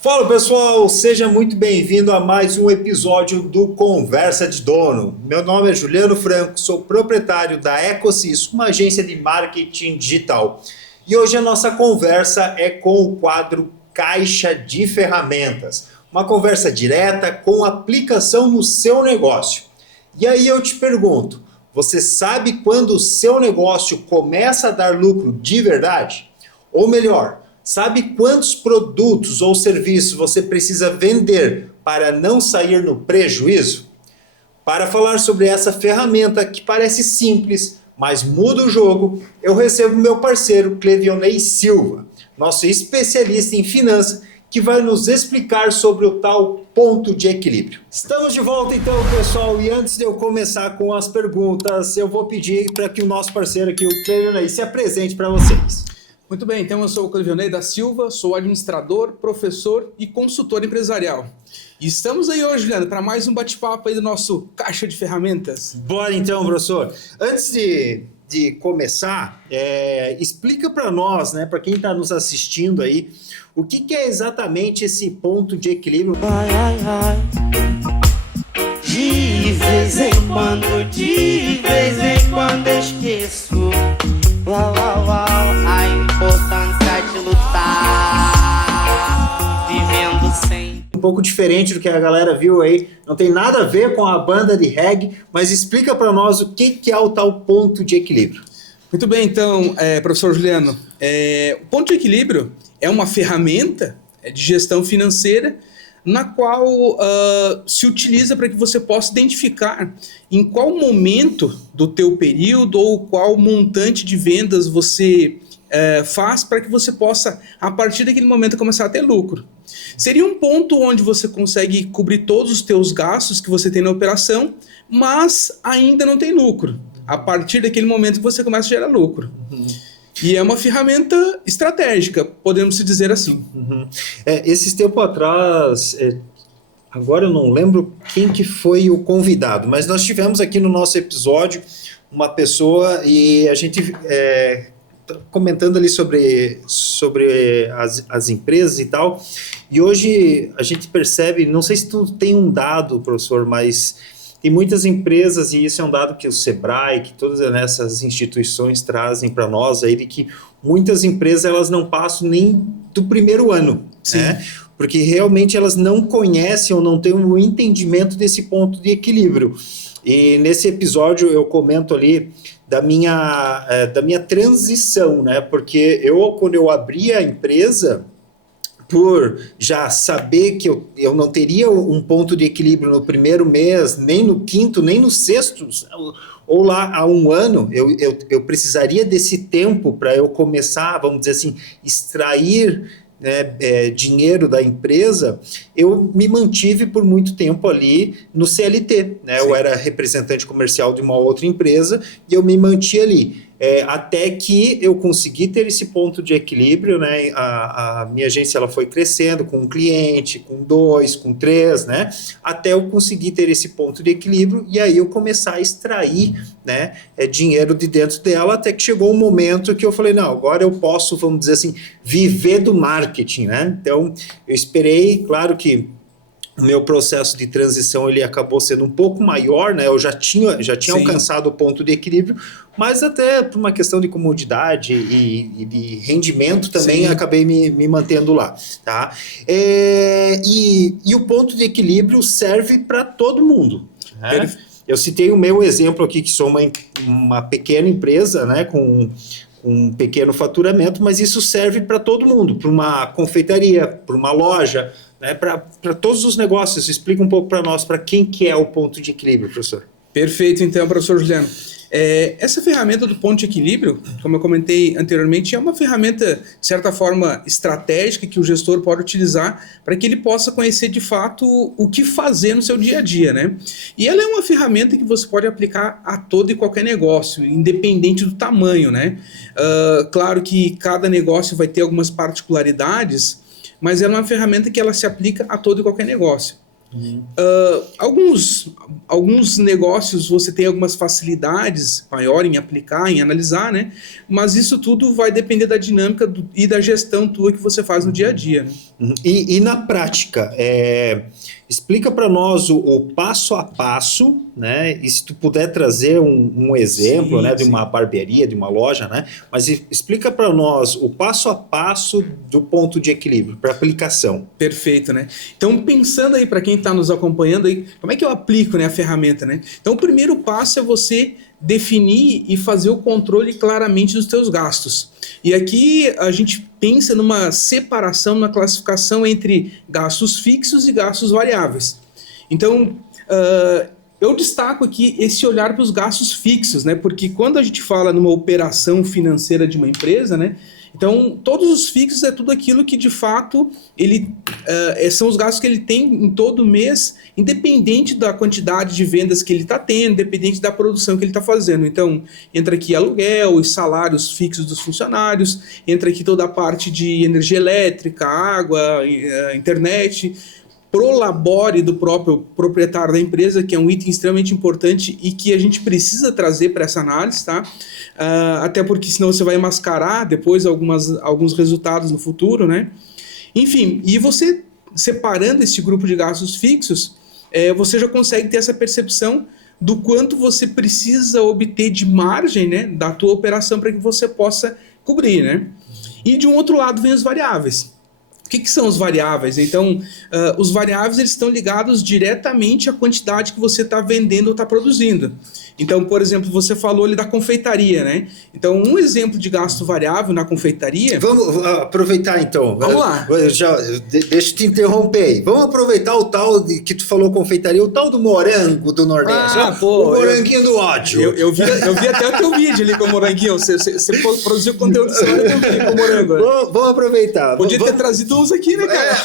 Fala pessoal, seja muito bem-vindo a mais um episódio do Conversa de Dono. Meu nome é Juliano Franco, sou proprietário da Ecosys, uma agência de marketing digital. E hoje a nossa conversa é com o quadro Caixa de Ferramentas. Uma conversa direta com aplicação no seu negócio. E aí eu te pergunto, você sabe quando o seu negócio começa a dar lucro de verdade? Ou melhor, sabe quantos produtos ou serviços você precisa vender para não sair no prejuízo? Para falar sobre essa ferramenta que parece simples, mas muda o jogo, eu recebo meu parceiro Clevionei Silva, nosso especialista em finanças, que vai nos explicar sobre o tal ponto de equilíbrio. Estamos de volta então, pessoal, e antes de eu começar com as perguntas, eu vou pedir para que o nosso parceiro aqui, o Clevionei, se apresente para vocês. Muito bem, então eu sou o Clevionei da Silva, sou administrador, professor e consultor empresarial. E estamos aí hoje, Juliano, para mais um bate-papo aí do nosso Caixa de Ferramentas. Bora então, professor. Antes de começar, explica para nós, né, para quem está nos assistindo aí, o que é exatamente esse ponto de equilíbrio? De vez em quando eu esqueço a importância de lutar, vivendo sem. Um pouco diferente do que a galera viu aí, não tem nada a ver com a banda de reggae, mas explica para nós o que é o tal ponto de equilíbrio. Muito bem, então, professor Juliano, o ponto de equilíbrio é uma ferramenta de gestão financeira na qual se utiliza para que você possa identificar em qual momento do teu período ou qual montante de vendas você faz para que você possa, a partir daquele momento, começar a ter lucro. Seria um ponto onde você consegue cobrir todos os teus gastos que você tem na operação, mas ainda não tem lucro. A partir daquele momento que você começa a gerar lucro. Uhum. E é uma ferramenta estratégica, podemos dizer assim. Uhum. Esses tempos atrás, agora eu não lembro quem que foi o convidado, mas nós tivemos aqui no nosso episódio uma pessoa e a gente comentando ali sobre as empresas e tal, e hoje a gente percebe, não sei se tu tem um dado, professor, mas tem muitas empresas, e isso é um dado que o Sebrae, que todas essas instituições trazem para nós, aí, de que muitas empresas elas não passam nem do primeiro ano, né? Porque realmente elas não conhecem ou não têm um entendimento desse ponto de equilíbrio. E nesse episódio eu comento ali da minha transição, né? Porque quando eu abri a empresa, por já saber que eu não teria um ponto de equilíbrio no primeiro mês, nem no quinto, nem no sexto, ou lá há um ano, eu precisaria desse tempo para eu começar, vamos dizer assim, extrair, né, dinheiro da empresa. Eu me mantive por muito tempo ali no CLT, né? Eu era representante comercial de uma outra empresa e eu me mantive ali. Até que eu consegui ter esse ponto de equilíbrio, né? A minha agência ela foi crescendo com um cliente, com 2, com 3, né? Até eu conseguir ter esse ponto de equilíbrio e aí eu começar a extrair, né, dinheiro de dentro dela, até que chegou um momento que eu falei, não, agora eu posso, vamos dizer assim, viver do marketing, né? Então, eu esperei, claro que o meu processo de transição ele acabou sendo um pouco maior, né? Eu já tinha alcançado o ponto de equilíbrio, mas até por uma questão de comodidade e de rendimento também acabei me mantendo lá, tá? E o ponto de equilíbrio serve para todo mundo, né? Eu citei o meu exemplo aqui, que sou uma pequena empresa, né, com um pequeno faturamento, mas isso serve para todo mundo, para uma confeitaria, para uma loja, né, para todos os negócios. Explica um pouco para nós, para quem que é o ponto de equilíbrio, professor. Perfeito, então, professor Juliano. Essa ferramenta do ponto de equilíbrio, como eu comentei anteriormente, é uma ferramenta, de certa forma, estratégica que o gestor pode utilizar para que ele possa conhecer de fato o que fazer no seu dia a dia, né? E ela é uma ferramenta que você pode aplicar a todo e qualquer negócio, independente do tamanho, né? Claro que cada negócio vai ter algumas particularidades, mas ela é uma ferramenta que ela se aplica a todo e qualquer negócio. Alguns negócios você tem algumas facilidades maior em aplicar, em analisar, né? Mas isso tudo vai depender da dinâmica e da gestão tua que você faz no dia a dia, né? E na prática, explica para nós o passo a passo, né? E se tu puder trazer um exemplo, Sim, né, de sim. uma barbearia, de uma loja, né? Mas explica para nós o passo a passo do ponto de equilíbrio para aplicação. Perfeito, né? Então, pensando aí para quem está nos acompanhando aí, como é que eu aplico, né, a ferramenta, né? Então, o primeiro passo é você definir e fazer o controle claramente dos teus gastos. E aqui a gente pensa numa separação, numa classificação entre gastos fixos e gastos variáveis. Então, eu destaco aqui esse olhar para os gastos fixos, né? Porque quando a gente fala numa operação financeira de uma empresa, né? Então, todos os fixos é tudo aquilo que, de fato, são os gastos que ele tem em todo mês, independente da quantidade de vendas que ele está tendo, independente da produção que ele está fazendo. Então, entra aqui aluguel, os salários fixos dos funcionários, entra aqui toda a parte de energia elétrica, água, internet, prolabore do próprio proprietário da empresa, que é um item extremamente importante e que a gente precisa trazer para essa análise, tá? Até porque senão você vai mascarar depois alguns resultados no futuro, né? Enfim, e você separando esse grupo de gastos fixos, você já consegue ter essa percepção do quanto você precisa obter de margem, né, da tua operação para que você possa cobrir, né? E de um outro lado vem os variáveis. O que são os variáveis? Então, os variáveis eles estão ligados diretamente à quantidade que você está vendendo ou está produzindo. Então, por exemplo, você falou ali da confeitaria, né? Então, um exemplo de gasto variável na confeitaria... Vamos aproveitar então. Vamos lá. Deixa eu te interromper aí. Vamos aproveitar o tal que tu falou confeitaria, o tal do morango do Nordeste. O moranguinho do ódio. Eu vi até o teu vídeo ali com o moranguinho. Você produziu conteúdo só com o morango. Né? Vamos aproveitar. Podia ter trazido uns aqui, né, cara?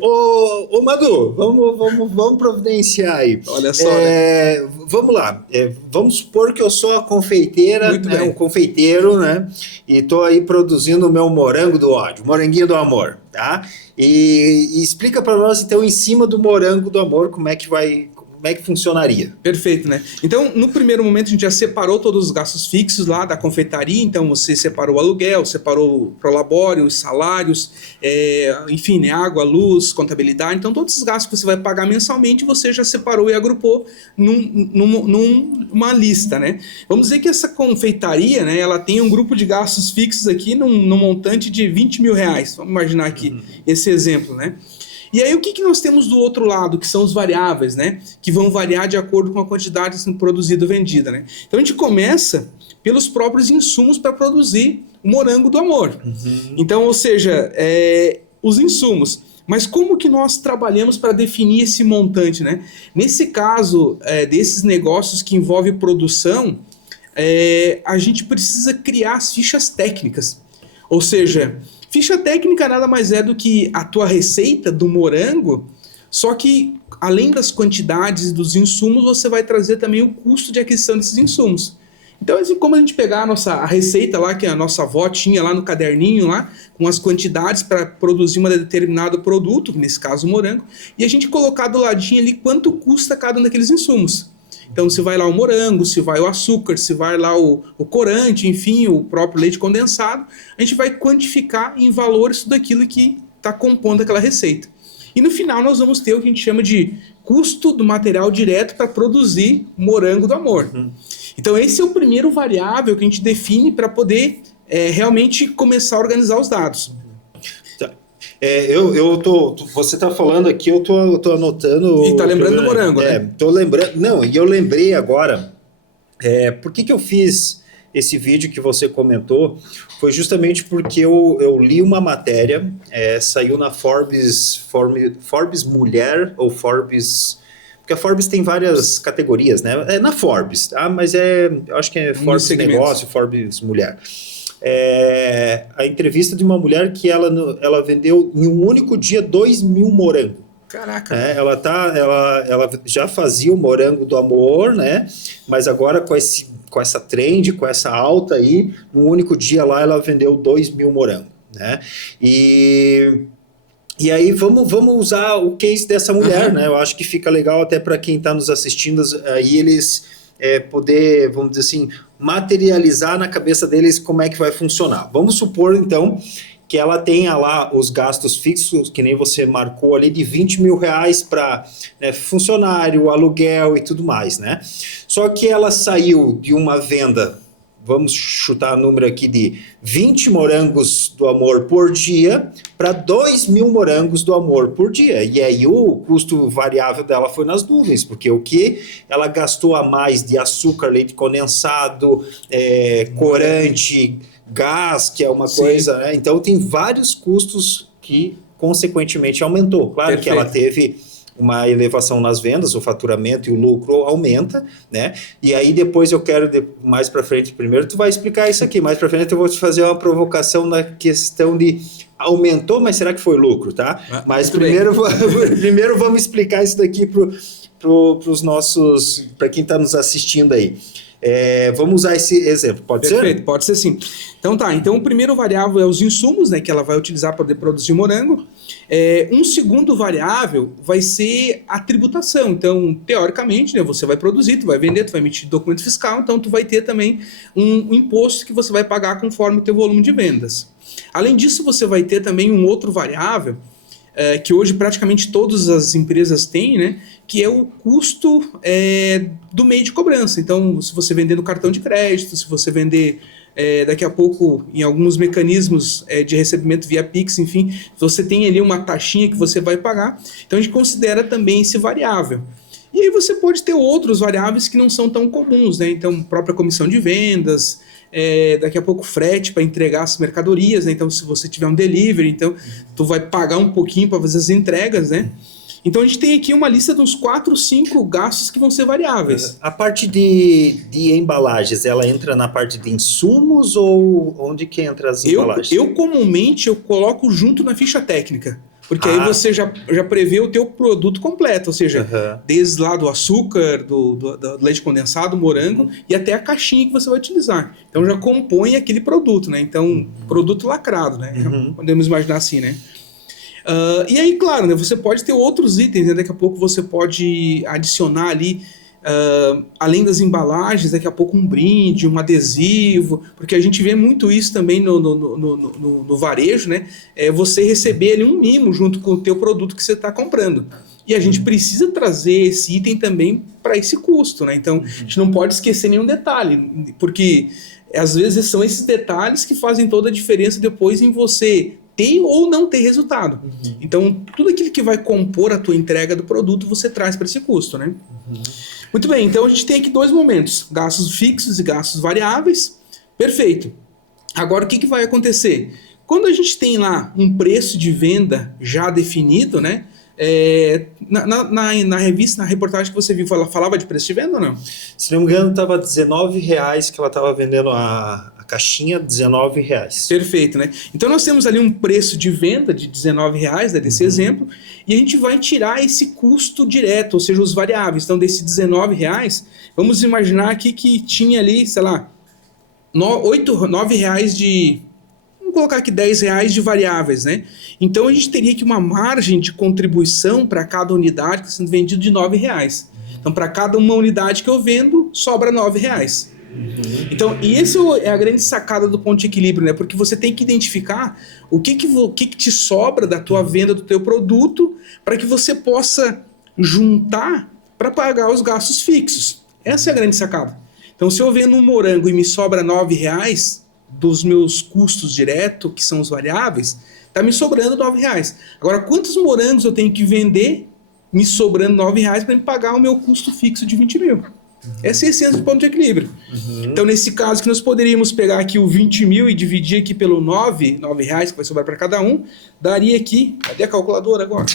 Ô Madu, vamos providenciar aí. Olha só. Né? Vamos lá. Vamos supor que eu sou a confeiteira, né, um confeiteiro, né? E tô aí produzindo o meu morango do ódio, moranguinho do amor, tá? E explica para nós, então, em cima do morango do amor, como é que funcionaria? Perfeito, né? Então, no primeiro momento, a gente já separou todos os gastos fixos lá da confeitaria. Então, você separou o aluguel, separou o prolabore, os salários, enfim, né? Água, luz, contabilidade. Então, todos os gastos que você vai pagar mensalmente, você já separou e agrupou numa lista, né? Vamos dizer que essa confeitaria, né? Ela tem um grupo de gastos fixos aqui num montante de R$20 mil. Vamos imaginar aqui esse exemplo, né? E aí o que nós temos do outro lado, que são os variáveis, né? Que vão variar de acordo com a quantidade sendo produzida ou vendida, né? Então a gente começa pelos próprios insumos para produzir o morango do amor. Então, ou seja, os insumos. Mas como que nós trabalhamos para definir esse montante, né? Nesse caso, desses negócios que envolvem produção, a gente precisa criar as fichas técnicas. Ou seja... Ficha técnica nada mais é do que a tua receita do morango, só que além das quantidades dos insumos, você vai trazer também o custo de aquisição desses insumos. Então, assim, como a gente pegar a receita lá, que a nossa avó tinha lá no caderninho, lá, com as quantidades para produzir um determinado produto, nesse caso o morango, e a gente colocar do ladinho ali quanto custa cada um daqueles insumos. Então, se vai lá o morango, se vai o açúcar, se vai lá o corante, enfim, o próprio leite condensado, a gente vai quantificar em valores tudo aquilo que está compondo aquela receita. E no final nós vamos ter o que a gente chama de custo do material direto para produzir morango do amor. Então, esse é o primeiro variável que a gente define para poder realmente começar a organizar os dados. Você está falando aqui, eu tô anotando. E está lembrando do morango, né? Tô lembrando. Não, e eu lembrei agora. Por que eu fiz esse vídeo que você comentou? Foi justamente porque eu li uma matéria, saiu na Forbes Mulher ou Forbes. Porque a Forbes tem várias categorias, né? Na Forbes, tá? Mas eu acho que é Forbes Negócio, Forbes Mulher. A entrevista de uma mulher que ela vendeu em um único dia 2 mil morangos. Caraca! Ela já fazia o morango do amor, né? Mas agora com essa trend, com essa alta aí, num único dia lá ela vendeu 2 mil morangos, né? E E aí vamos usar o case dessa mulher, né? Eu acho que fica legal até para quem está nos assistindo, aí eles poder, vamos dizer assim, materializar na cabeça deles como é que vai funcionar. Vamos supor, então, que ela tenha lá os gastos fixos, que nem você marcou ali, de 20 mil reais para funcionário, aluguel e tudo mais, né? Só que ela saiu de uma venda, vamos chutar o número aqui de 20 morangos do amor por dia para 2 mil morangos do amor por dia. E aí o custo variável dela foi nas nuvens, porque o que ela gastou a mais de açúcar, leite condensado, corante, gás, que é uma coisa, né? Então tem vários custos que consequentemente aumentou. Claro que ela teve uma elevação nas vendas, o faturamento e o lucro aumenta, né? E aí depois eu quero, mais para frente, primeiro tu vai explicar isso aqui, mais para frente eu vou te fazer uma provocação na questão de aumentou, mas será que foi lucro, tá? Mas primeiro vamos explicar isso daqui pros nossos, para quem está nos assistindo aí. Vamos usar esse exemplo, pode ser? Perfeito, pode ser sim. Então tá, então o primeiro variável é os insumos, né, que ela vai utilizar para poder produzir morango. Um segundo variável vai ser a tributação. Então, teoricamente, né, você vai produzir, tu vai vender, tu vai emitir documento fiscal, então tu vai ter também um imposto que você vai pagar conforme o teu volume de vendas. Além disso, você vai ter também um outro variável, que hoje praticamente todas as empresas têm, né, que é o custo do meio de cobrança. Então, se você vender no cartão de crédito, se você vender daqui a pouco em alguns mecanismos de recebimento via Pix, enfim, você tem ali uma taxinha que você vai pagar. Então, a gente considera também esse variável. E aí você pode ter outros variáveis que não são tão comuns, né? Então, própria comissão de vendas, daqui a pouco frete para entregar as mercadorias, né? Então, se você tiver um delivery, então tu vai pagar um pouquinho para fazer as entregas, né? Então a gente tem aqui uma lista de uns 4, 5 gastos que vão ser variáveis. A parte de embalagens, ela entra na parte de insumos ou onde que entra as embalagens? Eu comumente eu coloco junto na ficha técnica. Porque aí você já prevê o teu produto completo, ou seja, desde lá do açúcar, do leite condensado, morango, e até a caixinha que você vai utilizar. Então já compõe aquele produto, né? Então, produto lacrado, né? Podemos imaginar assim, né? E aí, claro, né, você pode ter outros itens, né? Daqui a pouco você pode adicionar ali, além das embalagens, daqui a pouco um brinde, um adesivo, porque a gente vê muito isso também no varejo, né? Você receber ali um mimo junto com o teu produto que você está comprando. E a gente precisa trazer esse item também para esse custo, né? Então, a gente não pode esquecer nenhum detalhe, porque às vezes são esses detalhes que fazem toda a diferença depois em você ter ou não ter resultado. Então, tudo aquilo que vai compor a tua entrega do produto, você traz para esse custo, né? Muito bem, então a gente tem aqui 2 momentos, gastos fixos e gastos variáveis. Perfeito. Agora, o que vai acontecer? Quando a gente tem lá um preço de venda já definido, né? Na revista, na reportagem que você viu, ela falava de preço de venda ou não? Se não me engano, estava R$19 que ela estava vendendo a caixinha, R$19. Perfeito, né? Então nós temos ali um preço de venda de R$19, né, desse exemplo, e a gente vai tirar esse custo direto, ou seja, os variáveis. Então desses R$19, vamos imaginar aqui que tinha ali, sei lá, R$9 de... Vamos colocar aqui R$10 de variáveis, né? Então a gente teria aqui uma margem de contribuição para cada unidade que está sendo vendido de R$9. Então para cada uma unidade que eu vendo, sobra R$9. Então, e essa é a grande sacada do ponto de equilíbrio, né? Porque você tem que identificar o que te sobra da tua venda do teu produto para que você possa juntar para pagar os gastos fixos. Essa é a grande sacada. Então, se eu vendo um morango e me sobra R$9 dos meus custos diretos, que são os variáveis, tá me sobrando R$9. Agora, quantos morangos eu tenho que vender me sobrando R$9 para me pagar o meu custo fixo de 20 mil? Essa é a essência do ponto de equilíbrio. Então, nesse caso, que nós poderíamos pegar aqui o 20 mil e dividir aqui pelo R$9 que vai sobrar para cada um, daria aqui... Cadê a calculadora agora?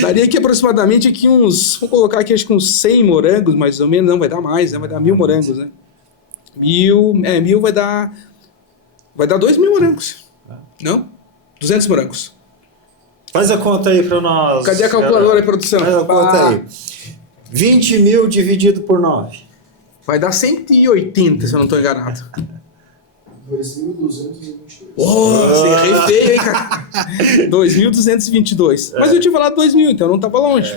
Daria aqui aproximadamente aqui uns... Vou colocar aqui acho que uns 100 morangos, mais ou menos. Não, vai dar mais, né? Vai dar 1.000 morangos, né? 1.000 vai dar 2.000 morangos. Não? 200 morangos. Faz a conta aí para nós. Cadê a calculadora aí, produção? Faz a conta aí. 20 mil dividido por 9. Vai dar 180, se eu não estou enganado. 2.222. Você errei feio, hein, cara? 2.222. Mas eu tinha falado 2.000, então não estava longe.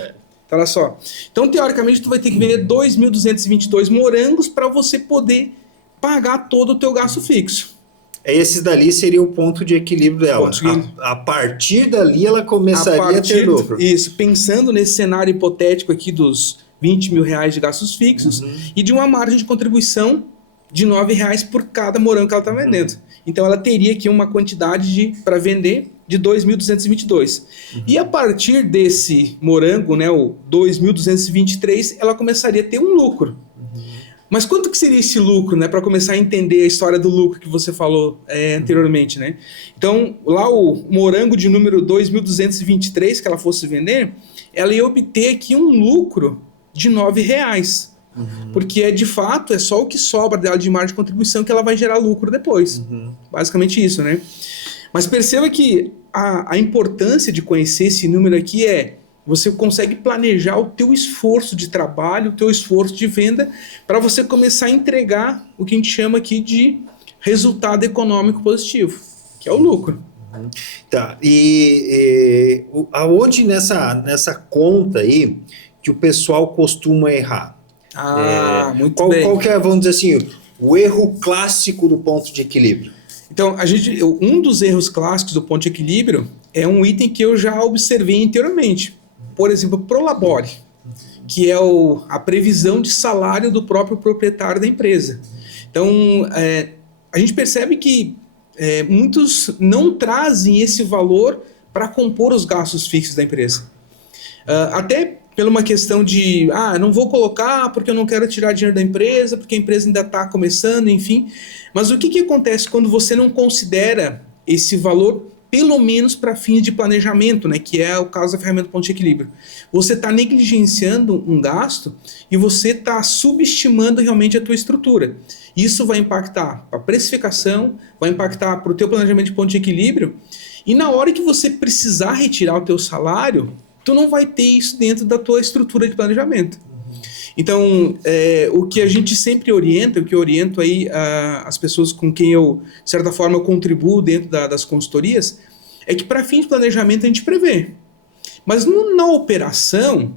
Então, olha só. Então, teoricamente, tu vai ter que vender 2.222 morangos para você poder pagar todo o teu gasto fixo. Esse dali seria o ponto de equilíbrio dela. Ponto de equilíbrio. A partir dali ela começaria a ter lucro. Isso, pensando nesse cenário hipotético aqui dos R$20.000 de gastos fixos e de uma margem de contribuição de R$9 por cada morango que ela está vendendo. Então ela teria aqui uma quantidade para vender de 2.222. E a partir desse morango, né, o 2.223, ela começaria a ter um lucro. Mas quanto que seria esse lucro, né, para começar a entender a história do lucro que você falou anteriormente, né? Então, lá o morango de número 2.223 que ela fosse vender, ela ia obter aqui um lucro de R$9. Porque de fato é só o que sobra dela de margem de contribuição que ela vai gerar lucro depois. Basicamente isso, né? Mas perceba que a importância de conhecer esse número aqui é você consegue planejar o teu esforço de trabalho, o teu esforço de venda para você começar a entregar o que a gente chama aqui de resultado econômico positivo, que é o lucro. Tá, aonde nessa conta aí que o pessoal costuma errar? Muito bem. Qual que é, vamos dizer assim, o erro clássico do ponto de equilíbrio? Então, um dos erros clássicos do ponto de equilíbrio é um item que eu já observei anteriormente. Por exemplo, Prolabore, que é a previsão de salário do próprio proprietário da empresa. Então, a gente percebe que muitos não trazem esse valor para compor os gastos fixos da empresa. Até por uma questão de, não vou colocar porque eu não quero tirar dinheiro da empresa, porque a empresa ainda está começando, enfim. Mas o que acontece quando você não considera esse valor, pelo menos para fins de planejamento, né, que é o caso da ferramenta ponto de equilíbrio? Você está negligenciando um gasto e você está subestimando realmente a tua estrutura. Isso vai impactar para a precificação, vai impactar para o teu planejamento de ponto de equilíbrio, e na hora que você precisar retirar o teu salário, tu não vai ter isso dentro da tua estrutura de planejamento. Então, o que a gente sempre orienta, o que eu oriento aí as pessoas com quem eu, de certa forma, contribuo dentro das consultorias, é que para fim de planejamento a gente prevê. Mas na operação,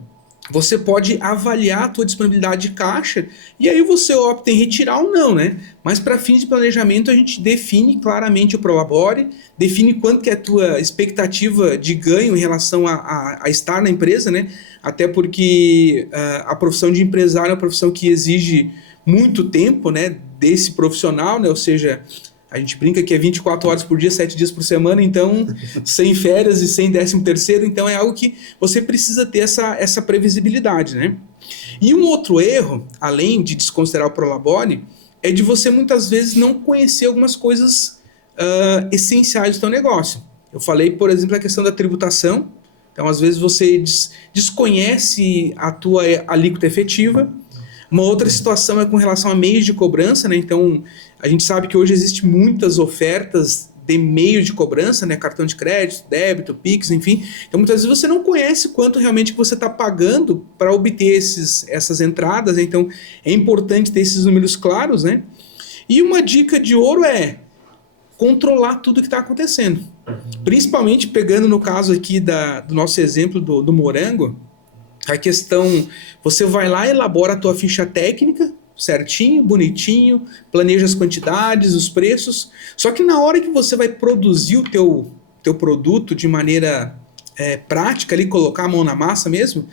você pode avaliar a tua disponibilidade de caixa e aí você opta em retirar ou não, né? Mas para fins de planejamento a gente define claramente o Prolabore, define quanto que é a tua expectativa de ganho em relação a estar na empresa, né? Até porque a profissão de empresário é uma profissão que exige muito tempo, né, desse profissional, né? Ou seja, a gente brinca que é 24 horas por dia, 7 dias por semana, então sem férias e sem 13º, então é algo que você precisa ter essa previsibilidade, né? E um outro erro, além de desconsiderar o Prolabore, é de você muitas vezes não conhecer algumas coisas essenciais do seu negócio. Eu falei, por exemplo, a questão da tributação. Então, às vezes você desconhece a tua alíquota efetiva. Uma outra situação é com relação a meios de cobrança, né? Então, a gente sabe que hoje existem muitas ofertas de meios de cobrança, né? Cartão de crédito, débito, Pix, enfim. Então, muitas vezes você não conhece quanto realmente que você está pagando para obter essas entradas, né? Então, é importante ter esses números claros, né? E uma dica de ouro é controlar tudo que está acontecendo. Principalmente pegando no caso aqui do nosso exemplo do morango, a questão, você vai lá, elabora a tua ficha técnica, certinho, bonitinho, planeja as quantidades, os preços, só que na hora que você vai produzir o teu produto de maneira prática, ali, colocar a mão na massa mesmo,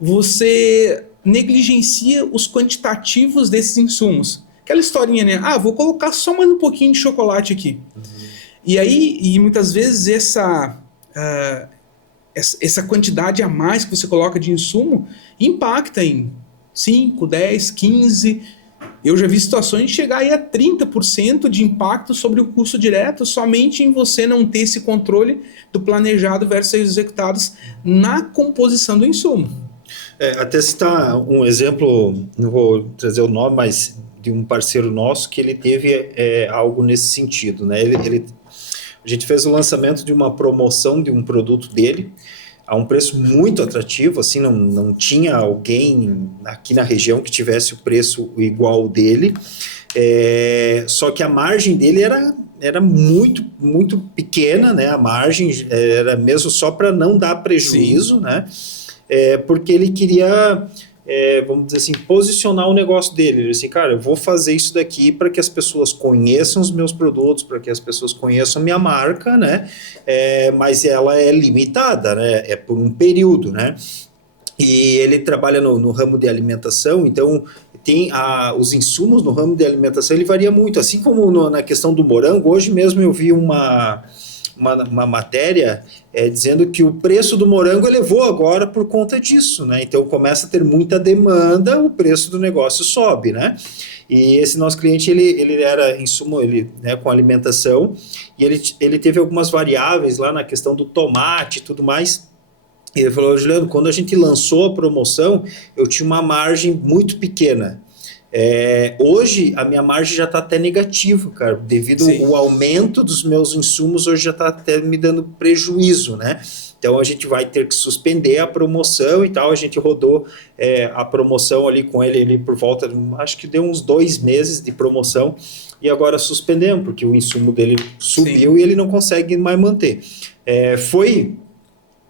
você negligencia os quantitativos desses insumos. Aquela historinha, né? Vou colocar só mais um pouquinho de chocolate aqui. E aí, muitas vezes essa quantidade a mais que você coloca de insumo impacta em 5, 10, 15. Eu já vi situações de chegar aí a 30% de impacto sobre o custo direto somente em você não ter esse controle do planejado versus executados na composição do insumo. Até citar um exemplo, não vou trazer o nome, mas de um parceiro nosso que ele teve algo nesse sentido, né? A gente fez o lançamento de uma promoção de um produto dele, a um preço muito atrativo, assim, não tinha alguém aqui na região que tivesse o preço igual dele, só que a margem dele era muito, muito pequena, né? A margem era mesmo só para não dar prejuízo, né? Porque ele queria, vamos dizer assim, posicionar o negócio dele. Ele disse assim, cara, eu vou fazer isso daqui para que as pessoas conheçam os meus produtos, para que as pessoas conheçam a minha marca, né? Mas ela é limitada, né? É por um período, né? E ele trabalha no ramo de alimentação, então tem os insumos no ramo de alimentação, ele varia muito, assim como na questão do morango. Hoje mesmo eu vi uma matéria dizendo que o preço do morango elevou agora por conta disso, né? Então começa a ter muita demanda, o preço do negócio sobe, né? E esse nosso cliente, ele era insumo, né, com alimentação, e ele teve algumas variáveis lá na questão do tomate e tudo mais. E ele falou, Juliano, quando a gente lançou a promoção, eu tinha uma margem muito pequena. Hoje, a minha margem já está até negativa, cara, devido ao aumento dos meus insumos, hoje já está até me dando prejuízo, né? Então, a gente vai ter que suspender a promoção e tal. A gente rodou a promoção ali com ele por volta, acho que deu uns 2 meses de promoção, e agora suspendemos, porque o insumo dele subiu e ele não consegue mais manter. Foi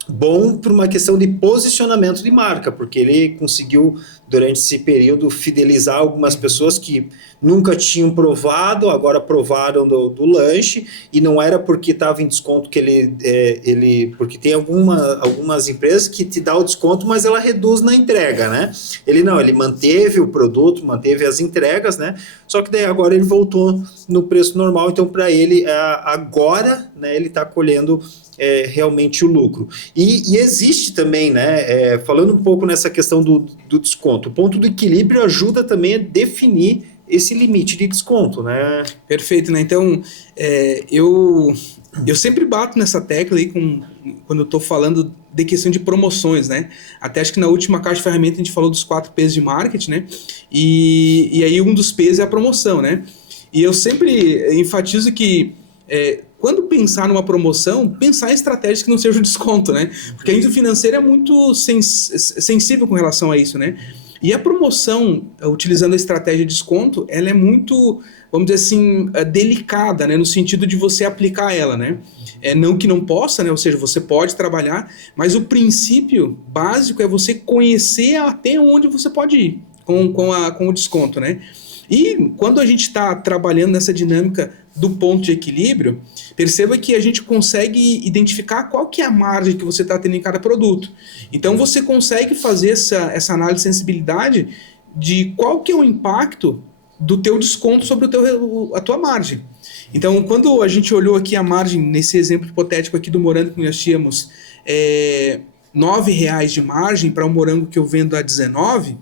bom por uma questão de posicionamento de marca, porque ele conseguiu, durante esse período, fidelizar algumas pessoas que nunca tinham provado, agora provaram do lanche, e não era porque estava em desconto que porque tem algumas empresas que te dá o desconto, mas ela reduz na entrega, né? Ele manteve o produto, manteve as entregas, né? Só que daí agora ele voltou no preço normal, então para ele, agora, né, ele está colhendo realmente o lucro. E existe também, né, falando um pouco nessa questão do desconto, o ponto do equilíbrio ajuda também a definir esse limite de desconto, né? Perfeito, né? Então, eu sempre bato nessa tecla aí quando eu estou falando de questão de promoções, né? Até acho que na última caixa de ferramenta a gente falou dos 4 P's de marketing, né? E aí um dos P's é a promoção, né? E eu sempre enfatizo que quando pensar numa promoção, pensar em estratégias que não sejam desconto, né? Porque a indústria financeira é muito sensível com relação a isso, né? E a promoção, utilizando a estratégia de desconto, ela é muito, vamos dizer assim, delicada, né? No sentido de você aplicar ela, né? Não que não possa, né? Ou seja, você pode trabalhar, mas o princípio básico é você conhecer até onde você pode ir com o desconto, né? E quando a gente está trabalhando nessa dinâmica do ponto de equilíbrio, perceba que a gente consegue identificar qual que é a margem que você está tendo em cada produto. Então você consegue fazer essa análise de sensibilidade de qual que é o impacto do teu desconto sobre a tua margem. Então, quando a gente olhou aqui a margem, nesse exemplo hipotético aqui do morango que nós tínhamos, R$9 de margem para um morango que eu vendo a 19,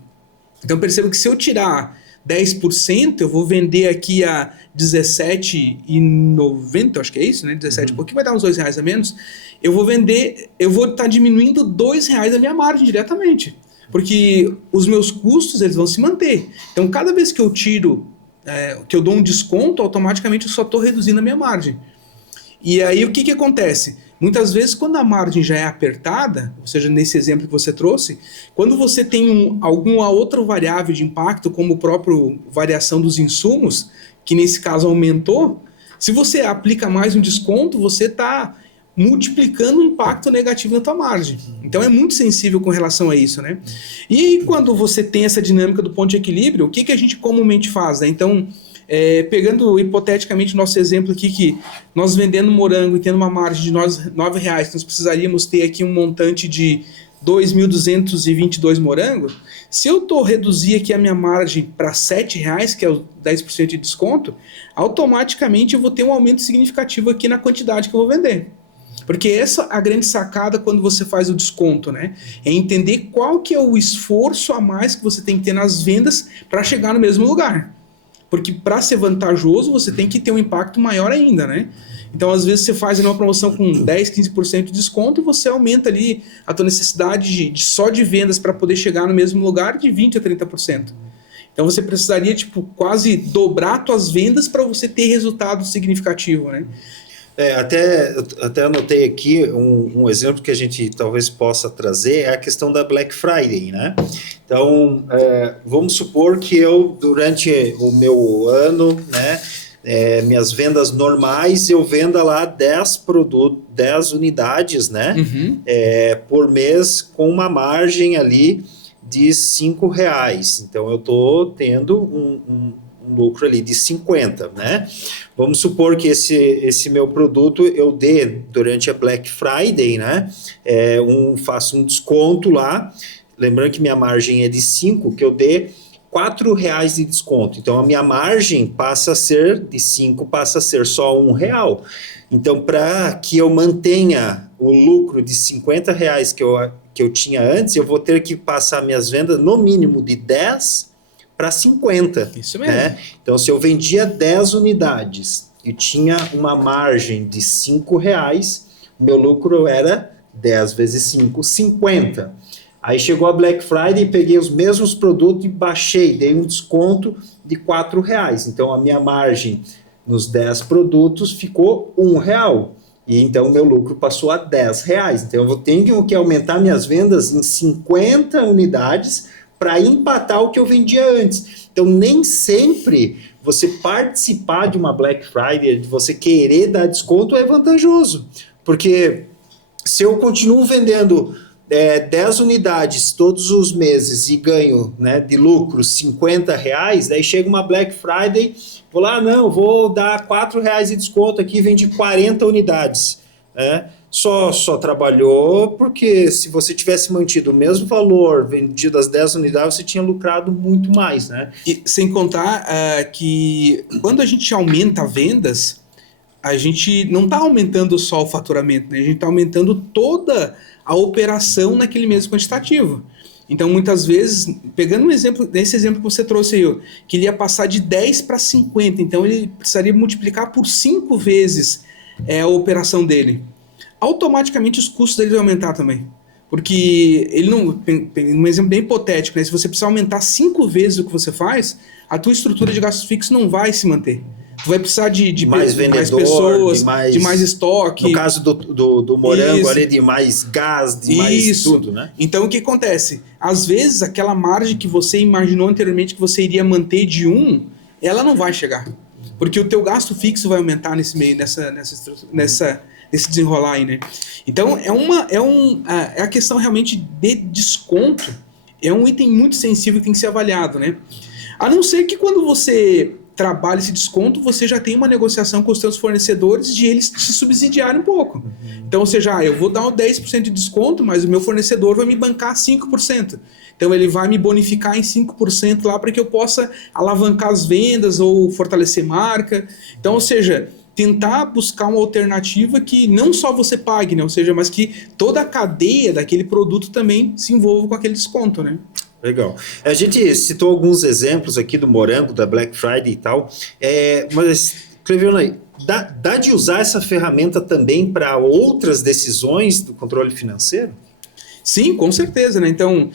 então perceba que se eu tirar 10%, eu vou vender aqui a R$17,90, acho que é isso, né? 17, porque vai dar uns R$2 a menos. Eu vou estar diminuindo R$2 a minha margem diretamente, porque os meus custos eles vão se manter. Então, cada vez que eu tiro, que eu dou um desconto, automaticamente eu só estou reduzindo a minha margem. E aí o que acontece? Muitas vezes, quando a margem já é apertada, ou seja, nesse exemplo que você trouxe, quando você tem alguma outra variável de impacto, como a própria variação dos insumos, que nesse caso aumentou, se você aplica mais um desconto, você está multiplicando o impacto negativo na tua margem. Então é muito sensível com relação a isso, né? E aí, quando você tem essa dinâmica do ponto de equilíbrio, o que a gente comumente faz, né? Então, pegando hipoteticamente o nosso exemplo aqui, que nós vendendo morango e tendo uma margem de R$9, nós precisaríamos ter aqui um montante de 2.222 morangos. Se eu reduzir aqui a minha margem para R$7, que é o 10% de desconto, automaticamente eu vou ter um aumento significativo aqui na quantidade que eu vou vender. Porque essa é a grande sacada quando você faz o desconto, né? É entender qual que é o esforço a mais que você tem que ter nas vendas para chegar no mesmo lugar. Porque para ser vantajoso, você tem que ter um impacto maior ainda, né? Então, às vezes, você faz uma promoção com 10, 15% de desconto e você aumenta ali a tua necessidade só de vendas para poder chegar no mesmo lugar de 20% a 30%. Então, você precisaria, quase dobrar as tuas vendas para você ter resultado significativo, né? Até anotei aqui um exemplo que a gente talvez possa trazer, é a questão da Black Friday, né? Então, vamos supor que eu, durante o meu ano, né, minhas vendas normais, eu venda lá 10 produtos, 10 unidades, né, por mês, com uma margem ali de R$5. Então, eu estou tendo um lucro ali de 50, né? Vamos supor que esse meu produto eu dê durante a Black Friday, né? Faço um desconto lá, lembrando que minha margem é de 5, que eu dê R$4 de desconto. Então a minha margem passa a ser de 5, passa a ser só R$1. Então, para que eu mantenha o lucro de R$50 que eu tinha antes, eu vou ter que passar minhas vendas no mínimo de 10 para 50. Isso mesmo. Né? Então, se eu vendia 10 unidades e tinha uma margem de R$5, o meu lucro era 10 vezes 5, 50. Aí chegou a Black Friday e peguei os mesmos produtos e baixei, dei um desconto de R$4. Então, a minha margem nos 10 produtos ficou R$1. E então, o meu lucro passou a R$10. Então, eu tenho que aumentar minhas vendas em 50 unidades para empatar o que eu vendia antes. Então, nem sempre você participar de uma Black Friday, de você querer dar desconto, é vantajoso. Porque se eu continuo vendendo 10 unidades todos os meses e ganho, né, de lucro R$50, daí chega uma Black Friday, vou lá, não, vou dar R$4 de desconto aqui, vendi 40 unidades. Só trabalhou porque se você tivesse mantido o mesmo valor vendido as 10 unidades, você tinha lucrado muito mais, né? E sem contar que quando a gente aumenta vendas, a gente não está aumentando só o faturamento, né? A gente está aumentando toda a operação naquele mesmo quantitativo. Então, muitas vezes, pegando esse exemplo que você trouxe aí, que ele ia passar de 10 para 50, então ele precisaria multiplicar por 5 vezes a operação dele. Automaticamente os custos dele vão aumentar também. Porque ele não. Um exemplo bem hipotético, né? Se você precisar aumentar 5 vezes o que você faz, a tua estrutura de gastos fixos não vai se manter. Tu vai precisar de mais vendedor, pessoas, de mais estoque. No caso do morango ali, de mais gás, de mais tudo, né? Então o que acontece? Às vezes aquela margem que você imaginou anteriormente que você iria manter de 1, ela não vai chegar. Porque o teu gasto fixo vai aumentar nesse meio, nesse desenrolar aí, né? Então é a questão realmente de desconto, é um item muito sensível que tem que ser avaliado, né? A não ser que quando você trabalha esse desconto, você já tem uma negociação com os seus fornecedores de eles te subsidiarem um pouco. Então, ou seja, eu vou dar um 10% de desconto, mas o meu fornecedor vai me bancar 5%. Então, ele vai me bonificar em 5% lá para que eu possa alavancar as vendas ou fortalecer marca. Então, ou seja, tentar buscar uma alternativa que não só você pague, né? Ou seja, mas que toda a cadeia daquele produto também se envolva com aquele desconto, né? Legal. A gente citou alguns exemplos aqui do morango, da Black Friday e tal, mas, Cleviano, dá de usar essa ferramenta também para outras decisões do controle financeiro? Sim, com certeza, né? Então,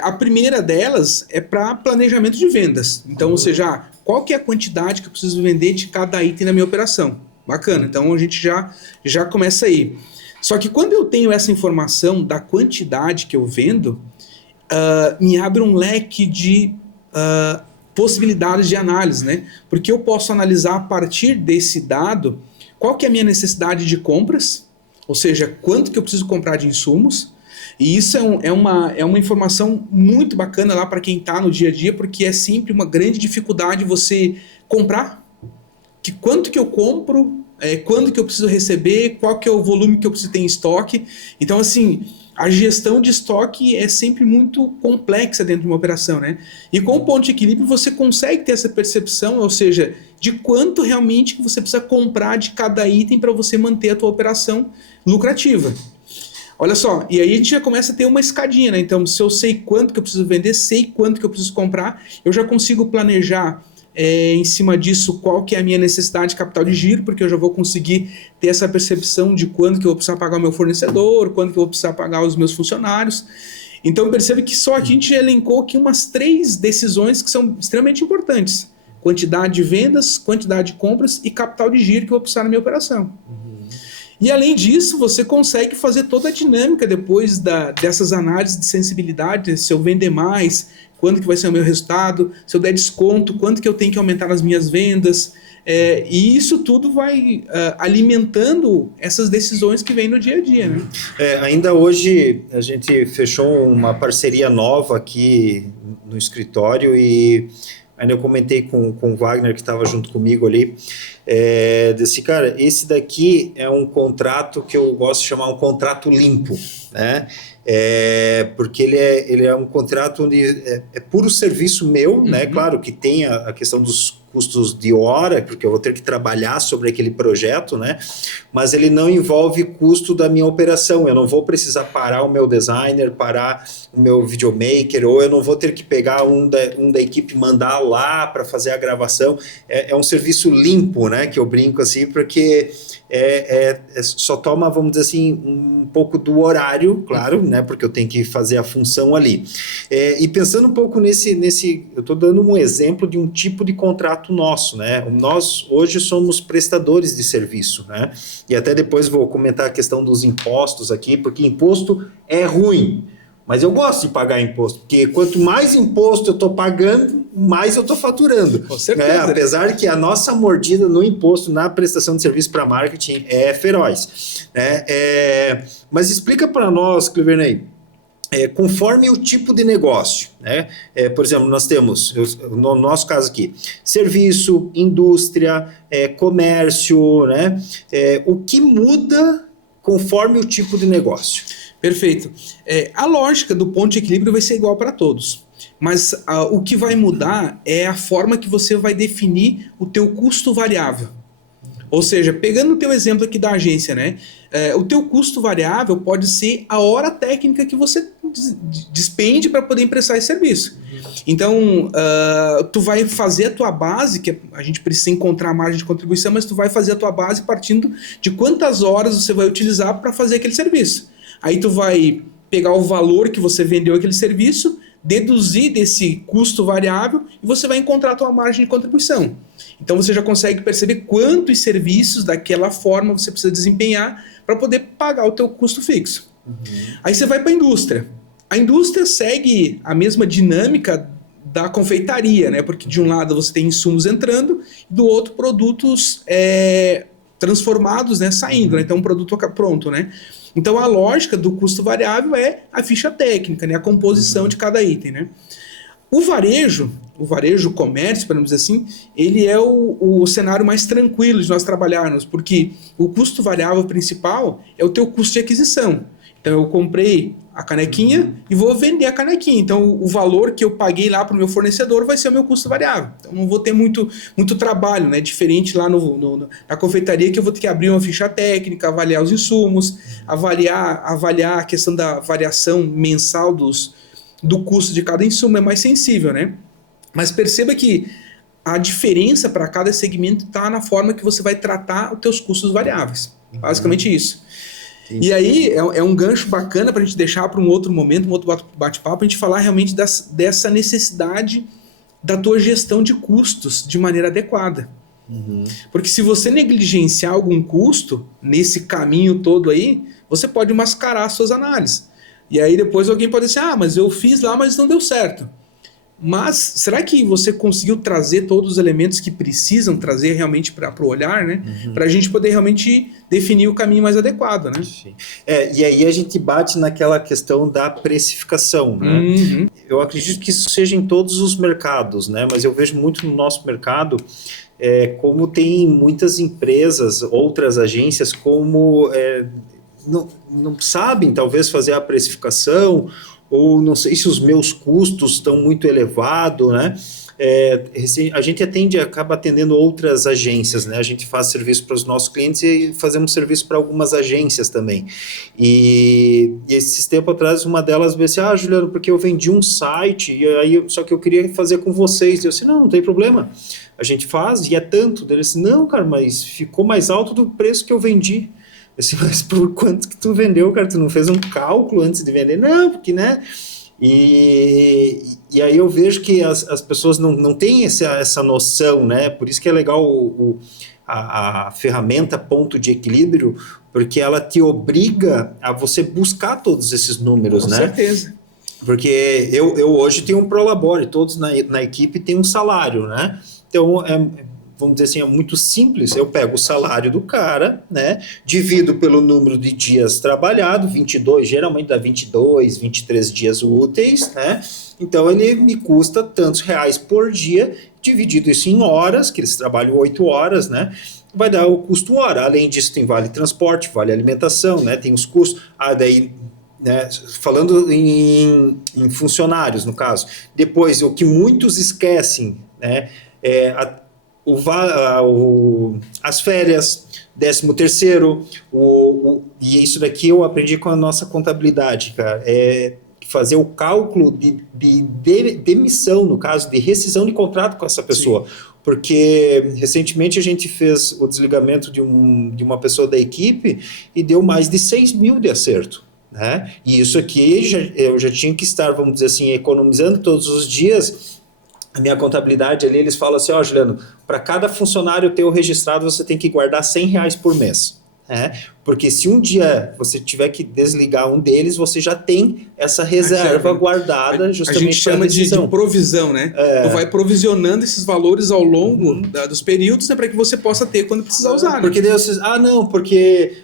a primeira delas é para planejamento de vendas. Então, ou seja, qual que é a quantidade que eu preciso vender de cada item na minha operação? Bacana, então a gente já começa aí. Só que quando eu tenho essa informação da quantidade que eu vendo, me abre um leque de possibilidades de análise, né? Porque eu posso analisar a partir desse dado qual que é a minha necessidade de compras, ou seja, quanto que eu preciso comprar de insumos, e isso é uma informação muito bacana lá para quem está no dia a dia, porque é sempre uma grande dificuldade você comprar, que quanto que eu compro, quando que eu preciso receber, qual que é o volume que eu preciso ter em estoque. Então, assim, a gestão de estoque é sempre muito complexa dentro de uma operação, né? E com o ponto de equilíbrio você consegue ter essa percepção, ou seja, de quanto realmente você precisa comprar de cada item para você manter a tua operação lucrativa. Olha só, e aí a gente já começa a ter uma escadinha, né? Então, se eu sei quanto que eu preciso vender, sei quanto que eu preciso comprar, eu já consigo planejar em cima disso qual que é a minha necessidade de capital de giro, porque eu já vou conseguir ter essa percepção de quando que eu vou precisar pagar o meu fornecedor, quando que eu vou precisar pagar os meus funcionários. Então percebe que só aqui a gente elencou aqui umas 3 decisões que são extremamente importantes: quantidade de vendas, quantidade de compras e capital de giro que eu vou precisar na minha operação. E além disso, você consegue fazer toda a dinâmica depois dessas análises de sensibilidade, se eu vender mais, quanto que vai ser o meu resultado, se eu der desconto, quanto que eu tenho que aumentar nas minhas vendas. E isso tudo vai alimentando essas decisões que vêm no dia a dia, né? Ainda hoje a gente fechou uma parceria nova aqui no escritório e ainda eu comentei com o Wagner, que estava junto comigo ali, disse, cara, esse daqui é um contrato que eu gosto de chamar um contrato limpo, né? Porque ele é um contrato onde é puro serviço meu, né? Claro que tem a questão dos custos de hora, porque eu vou ter que trabalhar sobre aquele projeto, né? Mas ele não envolve custo da minha operação. Eu não vou precisar parar o meu designer, parar o meu videomaker, ou eu não vou ter que pegar um da equipe e mandar lá para fazer a gravação. É um serviço limpo, né? Que eu brinco assim, porque só toma, vamos dizer assim, um pouco do horário, claro, né? Porque eu tenho que fazer a função ali. E pensando um pouco nesse, eu estou dando um exemplo de um tipo de contrato nosso, né? Nós hoje somos prestadores de serviço, né? E até depois vou comentar a questão dos impostos aqui, porque imposto é ruim. Mas eu gosto de pagar imposto, porque quanto mais imposto eu estou pagando, mais eu estou faturando. Com certeza. Apesar de que a nossa mordida no imposto, na prestação de serviço para marketing é feroz. Né? Mas explica para nós, Cliverney, conforme o tipo de negócio, né? Por exemplo, nós temos, no nosso caso aqui, serviço, indústria, comércio, né? O que muda conforme o tipo de negócio? Perfeito. A lógica do ponto de equilíbrio vai ser igual para todos, mas o que vai mudar é a forma que você vai definir o teu custo variável. Ou seja, pegando o teu exemplo aqui da agência, né? O teu custo variável pode ser a hora técnica que você despende para poder prestar esse serviço. Então, tu vai fazer a tua base, que a gente precisa encontrar a margem de contribuição, mas tu vai fazer a tua base partindo de quantas horas você vai utilizar para fazer aquele serviço. Aí tu vai pegar o valor que você vendeu aquele serviço, deduzir desse custo variável e você vai encontrar a tua margem de contribuição. Então você já consegue perceber quantos serviços daquela forma você precisa desempenhar para poder pagar o teu custo fixo. Aí você vai para a indústria. A indústria segue a mesma dinâmica da confeitaria, né? Porque de um lado você tem insumos entrando e do outro produtos transformados, né? Saindo, né? Então um produto pronto, né? Então a lógica do custo variável é a ficha técnica, né? A composição de cada item, né? O varejo, comércio, podemos dizer assim, ele é o cenário mais tranquilo de nós trabalharmos, porque o custo variável principal é o teu custo de aquisição. Então eu comprei a canequinha e vou vender a canequinha. Então o valor que eu paguei lá para o meu fornecedor vai ser o meu custo variável. Então não vou ter muito trabalho, né? Diferente lá na confeitaria, que eu vou ter que abrir uma ficha técnica, avaliar os insumos, avaliar a questão da variação mensal do custo de cada insumo, é mais sensível, né? Mas perceba que a diferença para cada segmento está na forma que você vai tratar os teus custos variáveis. Basicamente isso. E aí é um gancho bacana para a gente deixar para um outro momento, um outro bate-papo, para a gente falar realmente dessa necessidade da tua gestão de custos de maneira adequada. Porque se você negligenciar algum custo nesse caminho todo aí, você pode mascarar as suas análises. E aí depois alguém pode dizer, mas eu fiz lá, mas não deu certo. Mas será que você conseguiu trazer todos os elementos que precisam trazer realmente para o olhar, né? Para a gente poder realmente definir o caminho mais adequado, né? Sim. E aí a gente bate naquela questão da precificação, né? Eu acredito que isso seja em todos os mercados, né? Mas eu vejo muito no nosso mercado, como tem muitas empresas, outras agências, como não sabem talvez fazer a precificação, ou não sei se os meus custos estão muito elevados, né? A gente acaba atendendo outras agências, né? A gente faz serviço para os nossos clientes e fazemos serviço para algumas agências também. E esses tempos atrás, uma delas disse, Juliano, porque eu vendi um site, e aí, só que eu queria fazer com vocês. Eu disse, não tem problema, a gente faz, e é tanto. Ele disse, não, cara, mas ficou mais alto do preço que eu vendi. Eu disse, mas por quanto que tu vendeu, cara? Tu não fez um cálculo antes de vender? Não, porque, né? E aí eu vejo que as pessoas não têm essa noção, né? Por isso que é legal a ferramenta ponto de equilíbrio, porque ela te obriga a você buscar todos esses números, Com né? certeza. Porque eu hoje tenho um Prolabore, todos na equipe têm um salário, né? Então, vamos dizer assim, é muito simples. Eu pego o salário do cara, né? Divido pelo número de dias trabalhado, 22, geralmente dá 22, 23 dias úteis, né? Então, ele me custa tantos reais por dia, dividido isso em horas, que eles trabalham 8 horas, né? Vai dar o custo hora. Além disso, tem vale transporte, vale alimentação, né? Tem os custos. Daí... né, falando em funcionários, no caso. Depois, o que muitos esquecem, né, as férias, 13º, e isso daqui eu aprendi com a nossa contabilidade, cara, fazer o cálculo de demissão, no caso, de rescisão de contrato com essa pessoa. Sim. Porque recentemente a gente fez o desligamento de uma pessoa da equipe e deu mais de 6 mil de acerto. Né? E isso aqui eu já tinha que estar, vamos dizer assim, economizando todos os dias. A minha contabilidade ali, eles falam assim, Juliano, para cada funcionário teu registrado você tem que guardar R$100 por mês, né? Porque se um dia você tiver que desligar um deles, você já tem essa reserva guardada justamente. A gente chama de provisão, né? Tu vai provisionando esses valores ao longo dos períodos, né, para que você possa ter quando precisar usar. Porque daí vocês, porque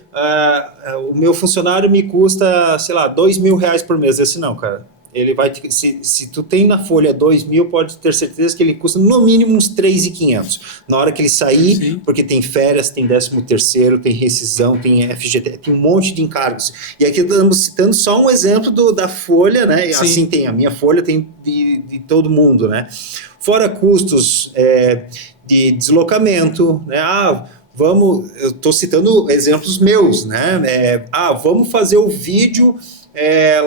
o meu funcionário me custa, sei lá, R$2.000 por mês. Esse não, cara. Ele vai se tu tem na folha 2.000, pode ter certeza que ele custa no mínimo uns 3.500. Na hora que ele sair, sim, porque tem férias, tem 13º, tem rescisão, tem FGT, tem um monte de encargos. E aqui estamos citando só um exemplo da folha, né? Sim. Assim tem a minha folha, tem de todo mundo, né? Fora custos de deslocamento, né? Eu estou citando exemplos meus, né? Vamos fazer o vídeo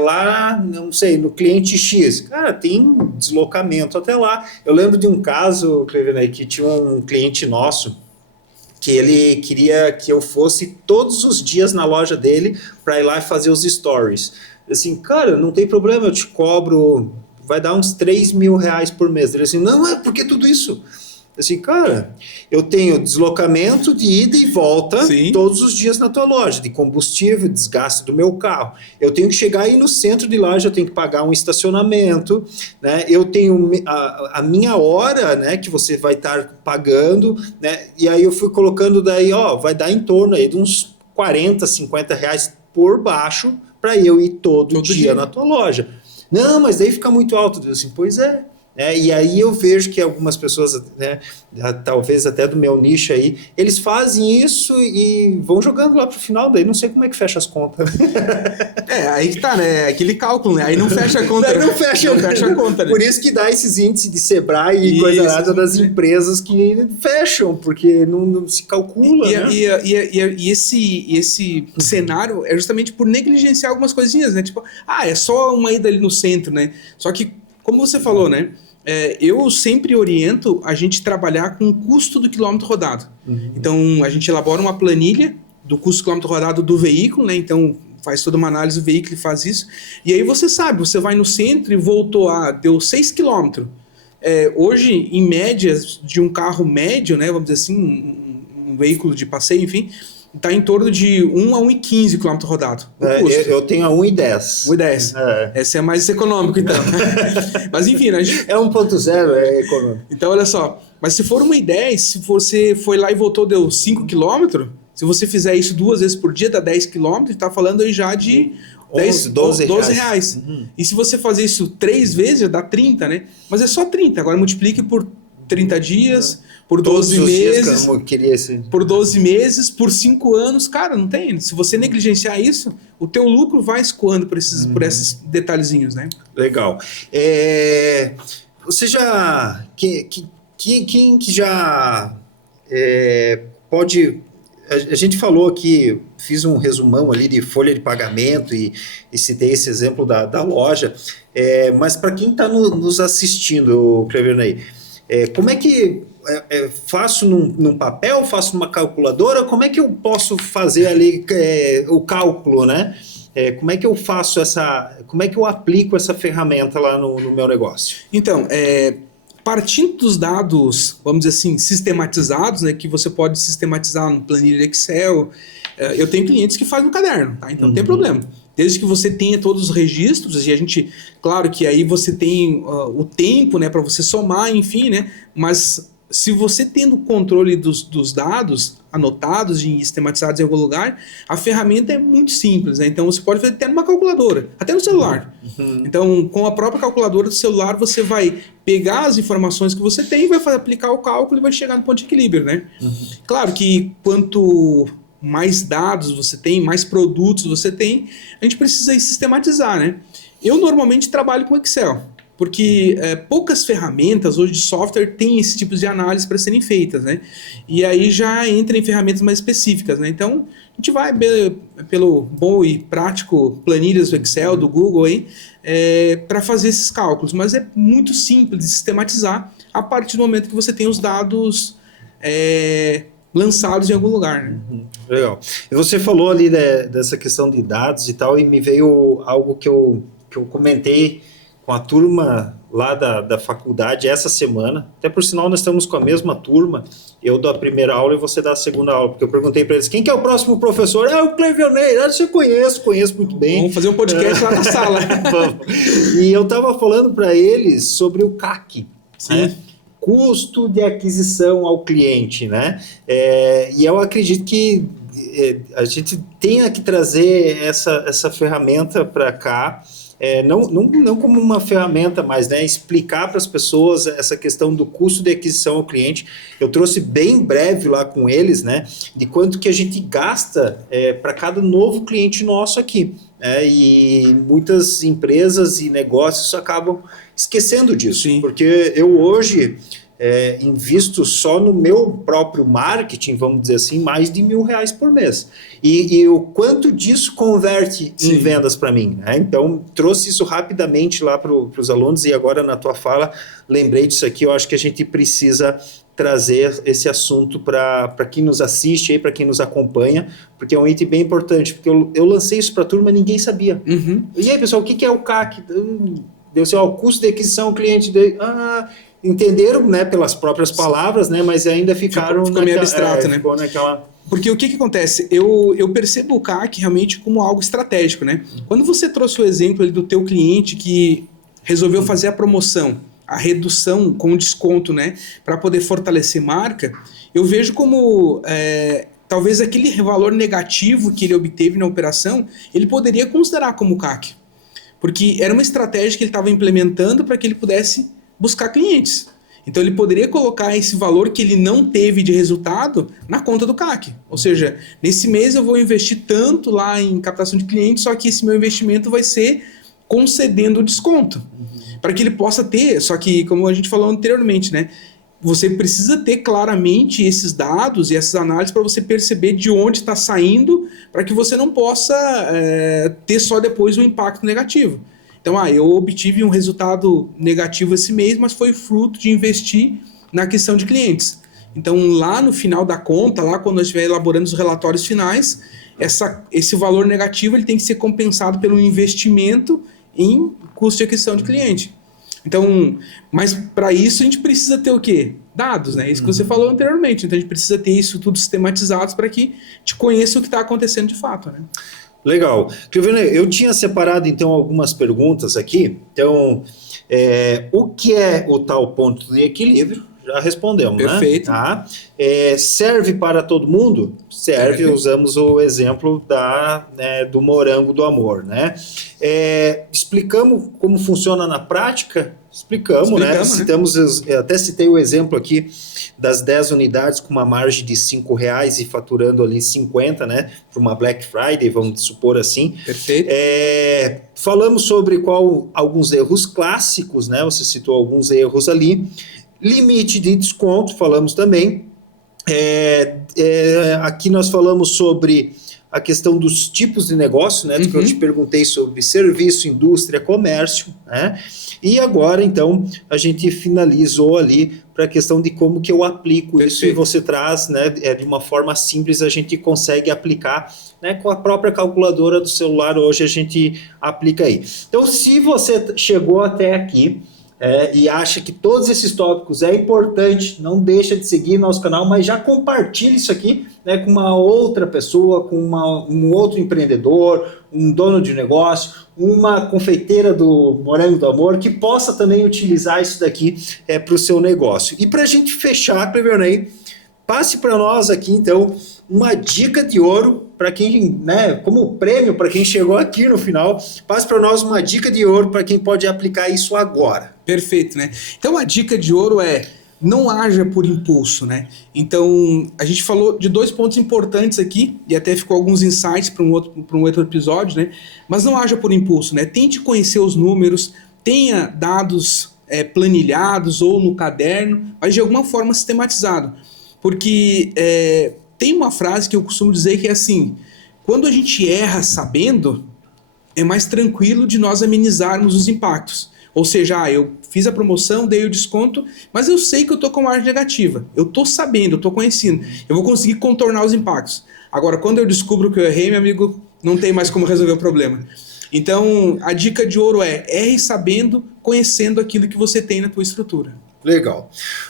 lá, não sei, no cliente X. Cara, tem deslocamento até lá. Eu lembro de um caso, Cleveland, que tinha um cliente nosso que ele queria que eu fosse todos os dias na loja dele para ir lá e fazer os stories. Assim, cara, não tem problema, eu te cobro, vai dar uns R$3.000 por mês. Ele assim, não, por que tudo isso? Assim, cara, eu tenho deslocamento de ida e volta, sim, todos os dias na tua loja, de combustível, desgaste do meu carro. Eu tenho que chegar aí no centro de loja, eu tenho que pagar um estacionamento, né? Eu tenho a minha hora, né, que você vai estar pagando, né? E aí eu fui colocando daí, vai dar em torno aí de uns R$40, R$50 por baixo para eu ir todo dia na tua loja. Não, mas daí fica muito alto. Eu assim, pois é. E aí eu vejo que algumas pessoas, né, talvez até do meu nicho aí, eles fazem isso e vão jogando lá pro final, daí não sei como é que fecha as contas. Aí que tá, né? Aquele cálculo, né? Aí não fecha a conta. Não fecha a conta, né? Por isso que dá esses índices de Sebrae e coisa nada das empresas que fecham, porque não se calcula, né? E esse cenário é justamente por negligenciar algumas coisinhas, né? Tipo, é só uma ida ali no centro, né? Só que, como você falou, né? Eu sempre oriento a gente trabalhar com o custo do quilômetro rodado. Uhum. Então, a gente elabora uma planilha do custo do quilômetro rodado do veículo, né? Então, faz toda uma análise do veículo e faz isso. E aí você sabe, você vai no centro e voltou deu 6 quilômetros. Hoje, em média, de um carro médio, né? Vamos dizer assim, um veículo de passeio, enfim... Está em torno de 1 a 1,15 km rodado. Eu tenho a 1,10. 1,10. Esse é mais econômico, então. Mas enfim, né? 1.0 é econômico. Então, olha só. Mas se for 1,10, se você foi lá e voltou, deu 5 km, se você fizer isso 2 vezes por dia, dá 10 km, está falando aí já de 12 reais. Uhum. E se você fazer isso 3 vezes, já dá 30, né? Mas é só 30. Agora multiplique por 30 dias... Por 12 meses, por 12 meses, por 5 anos, cara, não tem. Se você negligenciar isso, o teu lucro vai escoando por esses detalhezinhos, né? Legal. Você já... Quem que já pode... A gente falou aqui, fiz um resumão ali de folha de pagamento e citei esse exemplo da loja, mas para quem está nos assistindo, Cleveland, como é que... faço num papel, faço numa calculadora, como é que eu posso fazer ali o cálculo, né? Como é que eu faço como é que eu aplico essa ferramenta lá no meu negócio? Então, partindo dos dados, vamos dizer assim, sistematizados, né, que você pode sistematizar no planilha Excel, eu tenho clientes que fazem no caderno, tá? Então não tem problema. Desde que você tenha todos os registros, e a gente, claro que aí você tem o tempo, né, para você somar, enfim, né, mas se você tendo controle dos dados anotados e sistematizados em algum lugar, a ferramenta é muito simples, né? Então você pode fazer até numa calculadora, até no celular. Então, com a própria calculadora do celular, você vai pegar as informações que você tem, vai aplicar o cálculo e vai chegar no ponto de equilíbrio, né? Claro que quanto mais dados você tem, mais produtos você tem, a gente precisa sistematizar, né? Eu normalmente trabalho com Excel, porque poucas ferramentas hoje de software têm esse tipo de análise para serem feitas, né? E aí já entra em ferramentas mais específicas, né? Então, a gente vai pelo bom e prático planilhas do Excel, do Google aí, para fazer esses cálculos, mas é muito simples de sistematizar a partir do momento que você tem os dados lançados em algum lugar, né? Legal. E você falou ali dessa questão de dados e tal, e me veio algo que eu comentei com a turma lá da faculdade essa semana. Até por sinal, nós estamos com a mesma turma. Eu dou a primeira aula e você dá a segunda aula, porque eu perguntei para eles, quem que é o próximo professor? O Clevionei. Você conheço muito bem. Vamos fazer um podcast lá na sala. E eu estava falando para eles sobre o CAC. Sim. Né? Custo de aquisição ao cliente, né? E eu acredito que a gente tenha que trazer essa ferramenta para cá, não como uma ferramenta, mas, né, explicar para as pessoas essa questão do custo de aquisição ao cliente. Eu trouxe bem breve lá com eles, né, de quanto que a gente gasta para cada novo cliente nosso aqui. E muitas empresas e negócios acabam esquecendo disso. Sim. Porque eu hoje invisto só no meu próprio marketing, vamos dizer assim, mais de R$1.000 por mês. E o quanto disso converte em vendas para mim, né? Então, trouxe isso rapidamente lá para os alunos, e agora na tua fala, lembrei disso aqui. Eu acho que a gente precisa trazer esse assunto para quem nos assiste, para quem nos acompanha, porque é um item bem importante, porque eu lancei isso para a turma, ninguém sabia. E aí, pessoal, o que é o CAC? Deu assim, o custo de aquisição ao cliente... entenderam, né, pelas próprias palavras, né, mas ainda ficou meio abstrato, né? Ficou naquela... Porque o que acontece? Eu percebo o CAC realmente como algo estratégico, né? Quando você trouxe o exemplo ali do teu cliente que resolveu fazer a promoção, a redução com desconto, né, para poder fortalecer marca, eu vejo como talvez aquele valor negativo que ele obteve na operação, ele poderia considerar como CAC. Porque era uma estratégia que ele estava implementando para que ele pudesse buscar clientes. Então ele poderia colocar esse valor que ele não teve de resultado na conta do CAC. Ou seja, nesse mês eu vou investir tanto lá em captação de clientes, só que esse meu investimento vai ser concedendo desconto. Para que ele possa ter, só que como a gente falou anteriormente, né? Você precisa ter claramente esses dados e essas análises para você perceber de onde está saindo, para que você não possa ter só depois um impacto negativo. Então, eu obtive um resultado negativo esse mês, mas foi fruto de investir na aquisição de clientes. Então, lá no final da conta, lá quando nós estiver elaborando os relatórios finais, esse valor negativo ele tem que ser compensado pelo investimento em custo de aquisição de cliente. Então, mas para isso a gente precisa ter o quê? Dados, né? Isso que você falou anteriormente. Então, a gente precisa ter isso tudo sistematizado para que a gente conheça o que está acontecendo de fato, né? Legal. Clevionei, eu tinha separado, então, algumas perguntas aqui. Então, o que é o tal ponto de equilíbrio? Já respondemos, perfeito, né? Tá. Serve para todo mundo? Serve, usamos o exemplo do morango do amor, né? Explicamos como funciona na prática? Explicamos, né? Citamos, até citei o exemplo aqui das 10 unidades com uma margem de R$5 e faturando ali 50, né? Para uma Black Friday, vamos supor assim. Perfeito. Falamos sobre alguns erros clássicos, né? Você citou alguns erros ali. Limite de desconto, falamos também. Aqui nós falamos sobre a questão dos tipos de negócio, né? Que eu te perguntei sobre serviço, indústria, comércio, né? E agora, então, a gente finalizou ali para a questão de como que eu aplico isso, e você traz, né, de uma forma simples, a gente consegue aplicar, né, com a própria calculadora do celular, hoje a gente aplica aí. Então, se você chegou até aqui, e acha que todos esses tópicos é importante, não deixa de seguir nosso canal, mas já compartilha isso aqui, né, com uma outra pessoa, com um outro empreendedor, um dono de negócio, uma confeiteira do Morango do Amor, que possa também utilizar isso daqui para o seu negócio. E para a gente fechar, Cleverley, passe para nós aqui, então, uma dica de ouro para quem, né, como prêmio para quem chegou aqui no final, passe para nós uma dica de ouro para quem pode aplicar isso agora. Perfeito, né? Então a dica de ouro é: não haja por impulso, né? Então a gente falou de 2 pontos importantes aqui e até ficou alguns insights para um outro episódio, né? Mas não haja por impulso, né? Tente conhecer os números, tenha dados planilhados ou no caderno, mas de alguma forma sistematizado, porque tem uma frase que eu costumo dizer que é assim: quando a gente erra sabendo, é mais tranquilo de nós amenizarmos os impactos. Ou seja, eu fiz a promoção, dei o desconto, mas eu sei que eu estou com margem negativa. Eu estou sabendo, eu estou conhecendo. Eu vou conseguir contornar os impactos. Agora, quando eu descubro que eu errei, meu amigo, não tem mais como resolver o problema. Então, a dica de ouro é: erre sabendo, conhecendo aquilo que você tem na tua estrutura. Legal.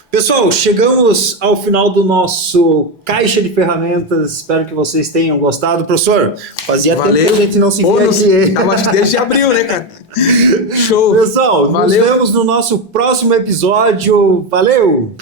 Pessoal, chegamos ao final do nosso Caixa de Ferramentas. Espero que vocês tenham gostado. Professor, fazia tempo que a gente não se via aqui. Acho que desde abril, né, cara? Show. Pessoal, Valeu. nos vemos no nosso próximo episódio. Valeu!